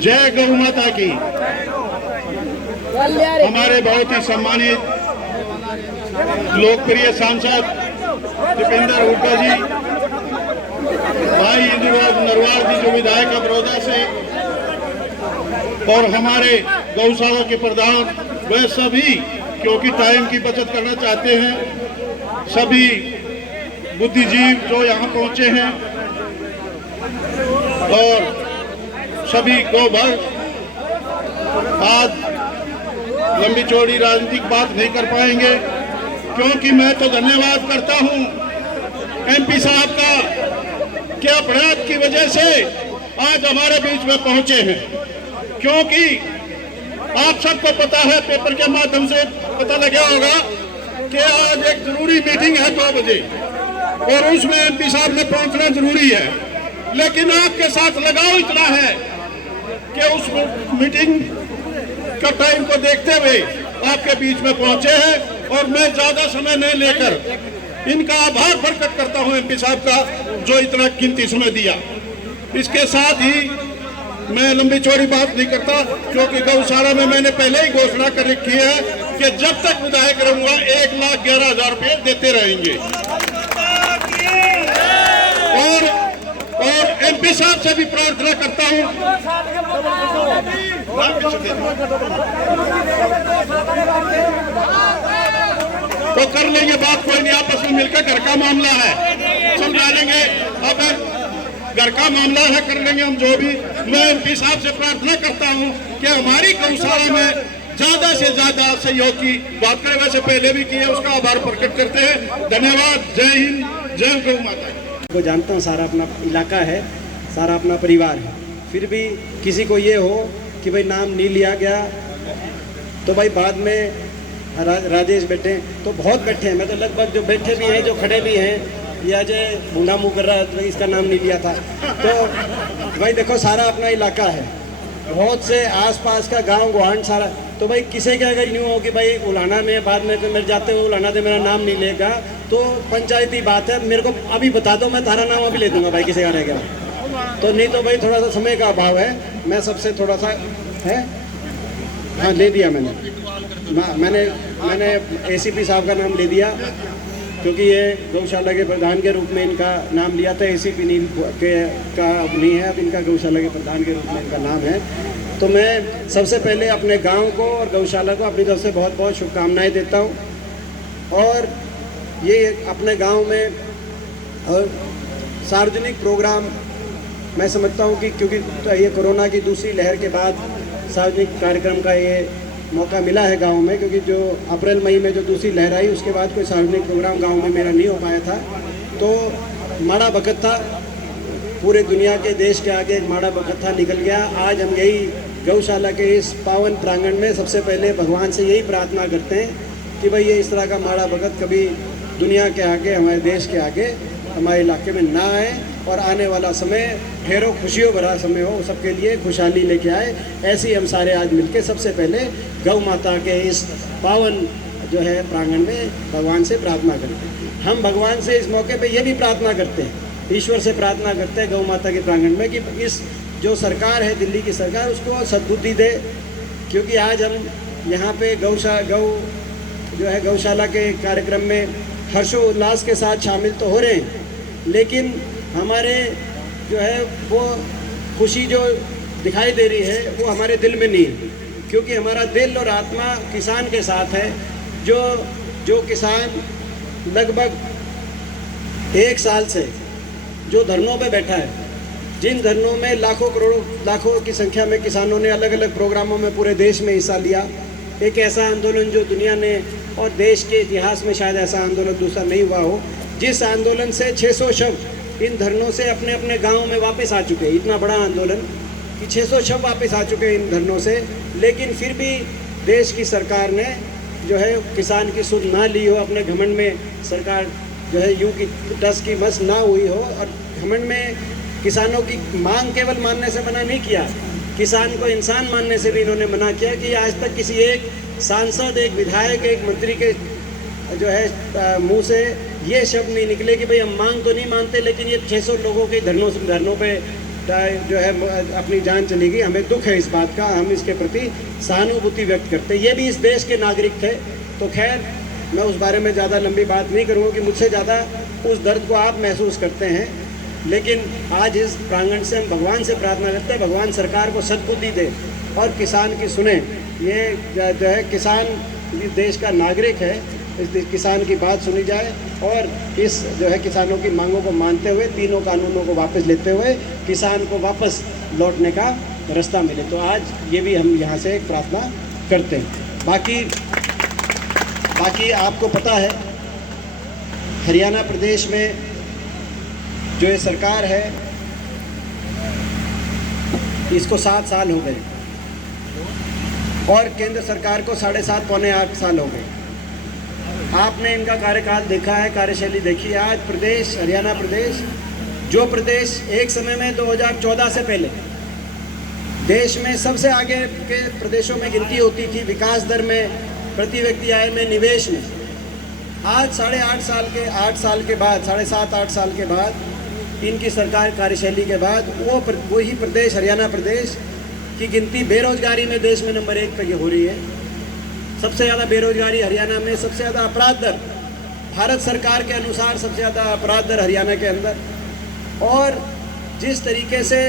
जय गौ माता की। हमारे बहुत ही सम्मानित लोकप्रिय सांसद दीपेंद्र हुड्डा जी, भाई इंदुराज नरवाल जी जो विधायक है बड़ौदा से, और हमारे गौशाला के प्रधान, वह सभी क्योंकि टाइम की बचत करना चाहते हैं, सभी बुद्धिजीव जो यहाँ पहुंचे हैं और सभी गौ भक्त। आज लंबी चौड़ी राजनीतिक बात नहीं कर पाएंगे क्योंकि मैं तो धन्यवाद करता हूँ एमपी साहब का कि अपराध की वजह से आज हमारे बीच में पहुंचे हैं। क्योंकि आप सबको पता है, पेपर के माध्यम से पता लगा होगा कि आज एक जरूरी मीटिंग है 2 बजे और उसमें एमपी साहब ने पहुंचना जरूरी है, लेकिन आपके साथ लगाव इतना है कि उस मीटिंग का टाइम को देखते हुए आपके बीच में पहुंचे हैं। और मैं ज्यादा समय नहीं लेकर इनका आभार प्रकट करता हूं एमपी साहब का जो इतना कीमती समय दिया। इसके साथ ही मैं लंबी चौड़ी बात नहीं करता क्योंकि गौशाला में मैंने पहले ही घोषणा कर रखी है कि जब तक विधायक रहूंगा 1,11,000 रुपये देते रहेंगे। और एमपी साहब से भी प्रार्थना करता हूं, तो कर लेंगे बात, कोई नहीं, आपस में मिलकर घर का मामला है समझा लेंगे। अगर घर का मामला है कर लेंगे हम जो भी। मैं एमपी साहब से प्रार्थना करता हूं कि हमारी गौशाला में ज्यादा से ज्यादा सहयोग की बात करें, वैसे पहले भी की है, उसका आभार प्रकट करते हैं। धन्यवाद। जय हिंद, जय गौ माता को जानता हूँ, सारा अपना इलाका है, सारा अपना परिवार है, फिर भी किसी को ये हो कि भाई नाम नहीं लिया गया तो भाई बाद में राजेश बैठे तो बहुत बैठे हैं, मैं तो लगभग जो बैठे भी हैं जो खड़े भी हैं, या जो बूढ़ा मुँह कर रहा है तो इसका नाम नहीं लिया था। तो भाई देखो सारा अपना इलाका है, बहुत से आसपास का गांव गुहान सारा, तो भाई किसी के अगर यूँ हो कि भाई उलाना में बाद में तो मेरे जाते हुए उलाना दे मेरा नाम नहीं लेगा तो पंचायती बात है, मेरे को अभी बता दो, मैं तारा नाम अभी ले दूंगा भाई किसी का रहेगा तो। नहीं तो भाई थोड़ा सा समय का अभाव है, मैं सबसे थोड़ा सा है, हाँ ले दिया मैंने एसीपी साहब का नाम ले दिया क्योंकि ये गौशाला के प्रधान के रूप में इनका नाम लिया था, एसीपी का नहीं है, अब इनका गौशाला के प्रधान के रूप में इनका नाम है। तो मैं सबसे पहले अपने गांव को और गौशाला को अपनी तरफ से बहुत बहुत शुभकामनाएं देता हूं। और ये अपने गांव में और सार्वजनिक प्रोग्राम मैं समझता हूं कि क्योंकि ये कोरोना की दूसरी लहर के बाद सार्वजनिक कार्यक्रम का ये मौका मिला है गांव में, क्योंकि जो अप्रैल मई में जो दूसरी लहर आई उसके बाद कोई सार्वजनिक प्रोग्राम गांव में मेरा नहीं हो पाया था। तो माड़ा वक्त था, पूरे दुनिया के देश के आगे एक माड़ा वक्त था, निकल गया। आज हम यही गौशाला के इस पावन प्रांगण में सबसे पहले भगवान से यही प्रार्थना करते हैं कि भाई ये इस तरह का माड़ा वक्त कभी दुनिया के आगे, हमारे देश के आगे, हमारे इलाके में ना आए और आने वाला समय ढेरों खुशियों भरा समय हो, सबके लिए खुशहाली लेके आए। ऐसे ही हम सारे आज मिलके सबसे पहले गौ माता के इस पावन जो है प्रांगण में भगवान से प्रार्थना करते हैं। हम भगवान से इस मौके पे ये भी प्रार्थना करते हैं, ईश्वर से प्रार्थना करते हैं गौ माता के प्रांगण में कि इस जो सरकार है दिल्ली की सरकार, उसको सद्बुद्धि दे, क्योंकि आज हम यहाँ पे गौशाला के कार्यक्रम में हर्षोल्लास के साथ शामिल तो हो रहे हैं, लेकिन हमारे जो है वो खुशी जो दिखाई दे रही है वो हमारे दिल में नहीं है, क्योंकि हमारा दिल और आत्मा किसान के साथ है। जो किसान लगभग 1 साल से जो धरनों पे बैठा है, जिन धरनों में लाखों की संख्या में किसानों ने अलग अलग प्रोग्रामों में पूरे देश में हिस्सा लिया, एक ऐसा आंदोलन जो दुनिया ने और देश के इतिहास में शायद ऐसा आंदोलन दूसरा नहीं हुआ हो, जिस आंदोलन से 600 शव इन धरनों से अपने अपने गाँव में वापस आ चुके हैं। इतना बड़ा आंदोलन कि 600 शव वापस आ चुके हैं इन धरनों से, लेकिन फिर भी देश की सरकार ने जो है किसान की सुध ना ली हो, अपने घमंड में सरकार जो है यूं की टस की मस ना हुई हो, और घमंड में किसानों की मांग केवल मानने से मना नहीं किया, किसान को इंसान मानने से भी इन्होंने मना किया कि आज तक किसी एक सांसद, एक विधायक, एक मंत्री के जो है मुंह से ये शब्द नहीं निकले कि भाई हम मांग तो नहीं मानते, लेकिन ये 600 लोगों के धरनों पे जो है अपनी जान चली गई। हमें दुख है इस बात का, हम इसके प्रति सहानुभूति व्यक्त करते हैं। ये भी इस देश के नागरिक थे। तो खैर मैं उस बारे में ज़्यादा लंबी बात नहीं करूँगा कि मुझसे ज़्यादा उस दर्द को आप महसूस करते हैं। लेकिन आज इस प्रांगण से हम भगवान से प्रार्थना करते हैं, भगवान सरकार को सद्बुद्धि दे और किसान की सुने। ये जो है किसान इस देश का नागरिक है, इस किसान की बात सुनी जाए और इस जो है किसानों की मांगों को मानते हुए तीनों कानूनों को वापस लेते हुए किसान को वापस लौटने का रास्ता मिले। तो आज ये भी हम यहाँ से एक प्रार्थना करते हैं। बाकी आपको पता है हरियाणा प्रदेश में जो ये सरकार है इसको 7 साल हो गए और केंद्र सरकार को 7.5 पौने 8 साल हो गए। आपने इनका कार्यकाल देखा है, कार्यशैली देखी है। आज प्रदेश हरियाणा प्रदेश, जो प्रदेश एक समय में 2014 से पहले देश में सबसे आगे के प्रदेशों में गिनती होती थी विकास दर में, प्रति व्यक्ति आय में, निवेश में, आज 8 साल के बाद 7.5-8 साल के बाद इनकी सरकार कार्यशैली के बाद वही प्रदेश हरियाणा प्रदेश की गिनती बेरोजगारी में देश में नंबर 1 पे हो रही है। सबसे ज़्यादा बेरोजगारी हरियाणा में, सबसे ज़्यादा अपराध दर भारत सरकार के अनुसार सबसे ज़्यादा अपराध दर हरियाणा के अंदर। और जिस तरीके से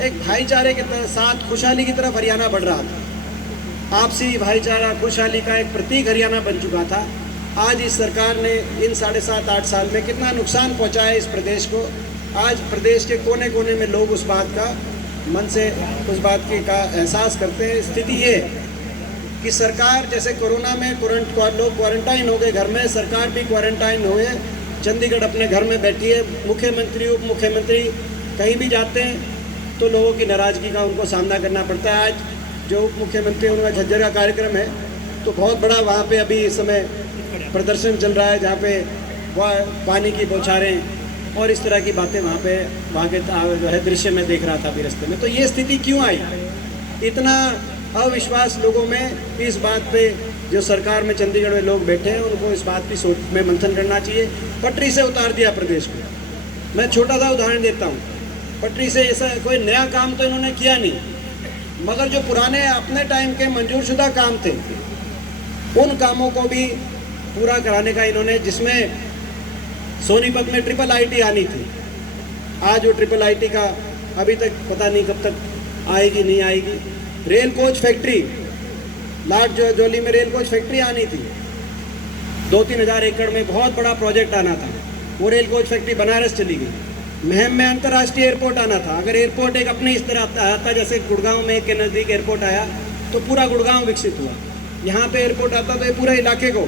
एक भाईचारे के साथ खुशहाली की तरफ हरियाणा बढ़ रहा था, आपसी भाईचारा खुशहाली का एक प्रतीक हरियाणा बन चुका था, आज इस सरकार ने इन 7.5-8 साल में कितना नुकसान पहुंचाया इस प्रदेश को। आज प्रदेश के कोने कोने में लोग उस बात का मन से उस बात की का एहसास करते हैं। स्थिति ये है कि सरकार जैसे कोरोना में लोग क्वारंटाइन हो गए घर में, सरकार भी क्वारंटाइन हुए, चंडीगढ़ अपने घर में बैठी है। मुख्यमंत्री उप मुख्यमंत्री कहीं भी जाते हैं तो लोगों की नाराज़गी का उनको सामना करना पड़ता है। आज जो उप मुख्यमंत्री उनका झज्जर का कार्यक्रम है तो बहुत बड़ा वहाँ पे अभी इस समय प्रदर्शन चल रहा है, जहाँ पे पानी की बौछारें और इस तरह की बातें वहाँ के जो है दृश्य में देख रहा था अभी रास्ते में। तो ये स्थिति क्यों आई? इतना अविश्वास लोगों में इस बात पे जो सरकार में चंडीगढ़ में लोग बैठे हैं उनको इस बात की सोच में मंथन करना चाहिए। पटरी से उतार दिया प्रदेश को। मैं छोटा सा उदाहरण देता हूँ, पटरी से ऐसा कोई नया काम तो इन्होंने किया नहीं, मगर जो पुराने अपने टाइम के मंजूरशुदा काम थे उन कामों को भी पूरा कराने का इन्होंने, जिसमें सोनीपत में IIIT आनी थी, आज वो IIIT का अभी तक पता नहीं कब तक आएगी नहीं आएगी। रेल कोच फैक्ट्री लाट जोली में रेल कोच फैक्ट्री आनी थी, 2-3 हज़ार एकड़ में बहुत बड़ा प्रोजेक्ट आना था, वो रेल कोच फैक्ट्री बनारस चली गई। महम में अंतर्राष्ट्रीय एयरपोर्ट आना था। अगर एयरपोर्ट एक अपने इस तरह आता जैसे गुड़गांव में के नज़दीक एयरपोर्ट आया तो पूरा गुड़गांव विकसित हुआ। यहाँ पे एयरपोर्ट आता तो ये पूरे इलाके को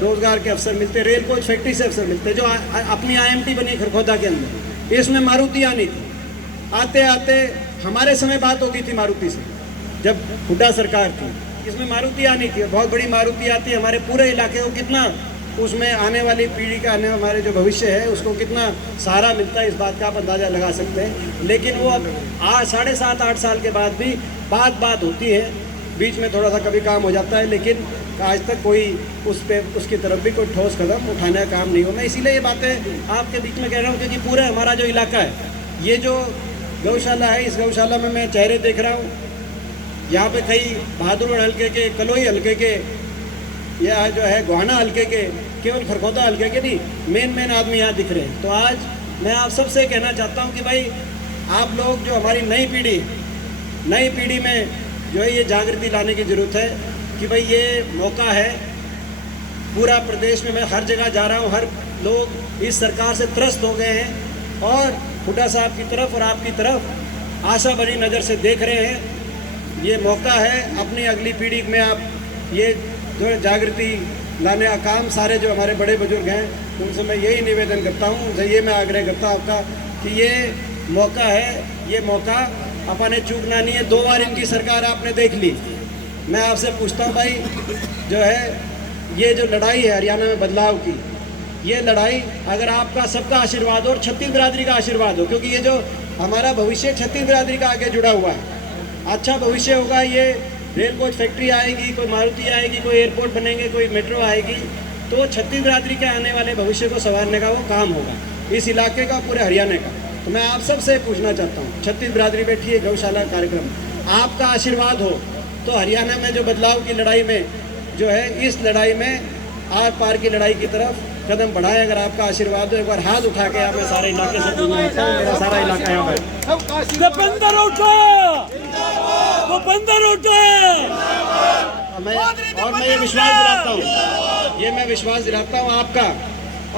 रोजगार के अवसर मिलते, रेल कोच फैक्ट्री से अवसर मिलते। जो अपनी IMT बनी खरखोदा के अंदर, इसमें मारुति आनी थी। आते आते हमारे समय बात होती थी मारुति से, जब हुड्डा सरकार थी, इसमें मारुति आनी थी, बहुत बड़ी मारुति आती, हमारे पूरे इलाके को कितना, उसमें आने वाली पीढ़ी का हमारे जो भविष्य है उसको कितना सहारा मिलता है, इस बात का आप अंदाज़ा लगा सकते हैं। लेकिन वो अब 7.5-8 साल के बाद भी बात होती है, बीच में थोड़ा सा कभी काम हो जाता है, लेकिन आज तक कोई उसकी तरफ भी कोई ठोस कदम उठाने का काम नहीं हो। मैं इसीलिए ये बातें आपके बीच में कह रहा हूँ क्योंकि पूरा हमारा जो इलाका है, ये जो गौशाला है, इस गौशाला में मैं चेहरे देख रहा हूँ। यहाँ पे कई बहादुरगढ़ हल्के के, कलोई हल्के के, या जो है गोहाना हल्के के, केवल खरखोदा हल्के के नहीं, मेन आदमी यहाँ दिख रहे हैं। तो आज मैं आप सबसे कहना चाहता हूँ कि भाई आप लोग जो हमारी नई पीढ़ी में जो है ये जागृति लाने की ज़रूरत है कि भाई ये मौका है। पूरा प्रदेश में मैं हर जगह जा रहा हूँ, हर लोग इस सरकार से त्रस्त हो गए हैं और हुड्डा साहब की तरफ और आपकी तरफ आशा भरी नज़र से देख रहे हैं। ये मौका है अपनी अगली पीढ़ी में आप ये जो जागृति लाने का काम, सारे जो हमारे बड़े बुजुर्ग हैं उनसे मैं यही निवेदन करता हूँ, उनसे ये मैं आग्रह करता हूँ आपका कि ये मौका है, ये मौका अपन ने चूकना नहीं है। 2 बार इनकी सरकार आपने देख ली। मैं आपसे पूछता हूँ भाई, जो है ये जो लड़ाई है हरियाणा में बदलाव की, ये लड़ाई अगर आपका सबका आशीर्वाद हो और छत्तीस बिरादरी का आशीर्वाद हो, क्योंकि ये जो हमारा भविष्य छत्तीस बिरादरी का आगे जुड़ा हुआ है, अच्छा भविष्य होगा। ये रेल कोच फैक्ट्री आएगी, कोई मारुति आएगी, कोई एयरपोर्ट बनेंगे, कोई मेट्रो आएगी, तो छत्तीस बिरादरी के आने वाले भविष्य को संवारने का वो काम होगा, इस इलाके का, पूरे हरियाणा का। तो मैं आप सबसे पूछना चाहता हूँ, छत्तीस बिरादरी बैठी है गौशाला कार्यक्रम, आपका आशीर्वाद हो तो हरियाणा में जो बदलाव की लड़ाई में जो है, इस लड़ाई में आर पार की लड़ाई की तरफ कदम बढ़ाएं। अगर आपका आशीर्वाद हो, एक बार हाथ उठा के आप, मैं सारे इलाके से पूछना चाहता हूँ, मेरा सारा इलाका यहाँ पर भूपेंद्र उठो, भूपेंद्र उठो। मैं ये विश्वास दिलाता हूँ, मैं विश्वास दिलाता हूँ आपका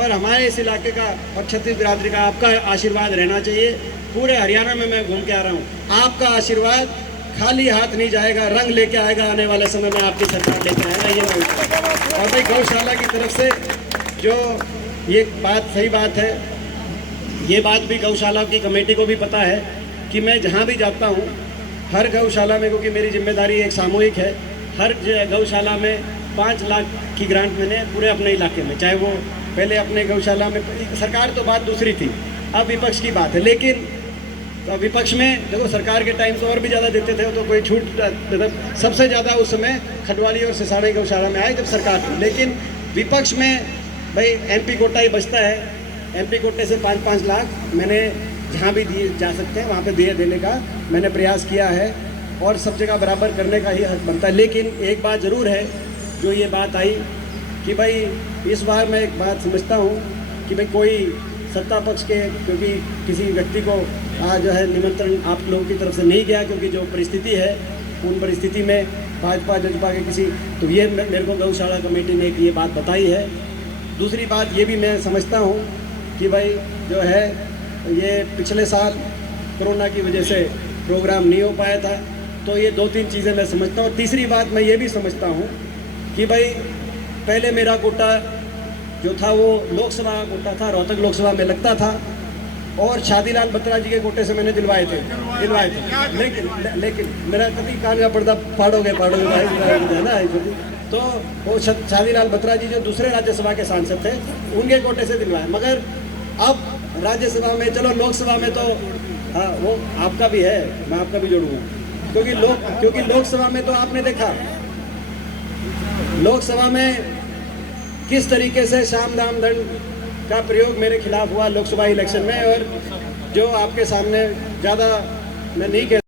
और हमारे इस इलाके का और छत्तीस बिरादरी का आपका आशीर्वाद रहना चाहिए। पूरे हरियाणा में मैं घूम के आ रहा हूँ, आपका आशीर्वाद खाली हाथ नहीं जाएगा, रंग लेके आएगा। आने वाले समय में आपकी सरकार लेके आएगा, ये मैं और भाई गौशाला की तरफ से जो ये बात सही बात है, ये बात भी गौशाला की कमेटी को भी पता है कि मैं जहाँ भी जाता हूँ हर गौशाला में, क्योंकि मेरी जिम्मेदारी एक सामूहिक है, हर गौशाला में 5 लाख की ग्रांट मैंने पूरे अपने इलाके में, चाहे वो पहले अपने गौशाला में, सरकार तो बात दूसरी थी, अब विपक्ष की बात है। लेकिन तो विपक्ष में देखो, सरकार के टाइम तो और भी ज़्यादा देते थे, तो कोई छूट, मतलब सबसे ज़्यादा उस समय खडवाली और सिसाड़ी गौशाला में आए जब सरकार थी। लेकिन विपक्ष में भाई एमपी कोटा ही बचता है, एमपी कोटे से 5-5 लाख मैंने जहाँ भी दिए जा सकते हैं वहाँ पे दिए देने का मैंने प्रयास किया है और सब जगह बराबर करने का ही हक बनता है। लेकिन एक बात ज़रूर है, जो ये बात आई कि भाई इस बार मैं एक बात समझता हूँ कि भाई कोई सत्ता पक्ष के, क्योंकि किसी व्यक्ति को जो है निमंत्रण आप लोगों की तरफ से नहीं गया, क्योंकि जो परिस्थिति है उन परिस्थिति में भाजपा जजपा के किसी, तो ये मेरे को गौशाला कमेटी ने ये बात बताई है। दूसरी बात ये भी मैं समझता हूँ कि भाई जो है ये पिछले साल कोरोना की वजह से प्रोग्राम नहीं हो पाया था, तो ये 2-3 चीज़ें मैं समझता हूँ। तीसरी बात मैं ये भी समझता हूँ कि भाई पहले मेरा कोटा जो था वो लोकसभा कोटा था, रोहतक लोकसभा में लगता था और शादीलाल बत्रा जी के कोटे से मैंने दिलवाए थे। लेकिन मेरा कभी कान का पर्दा फाड़ोगे भाई है ना, तो वो शादीलाल बत्रा जी जो दूसरे राज्यसभा के सांसद थे उनके कोटे से दिलवाए। मगर अब राज्यसभा में, चलो लोकसभा में तो हाँ वो आपका भी है, मैं आपका भी जोड़ूंगा, क्योंकि लोकसभा में तो आपने देखा लोकसभा में किस तरीके से साम दाम दंड का प्रयोग मेरे खिलाफ हुआ लोकसभा इलेक्शन में, और जो आपके सामने ज़्यादा मैं नहीं कह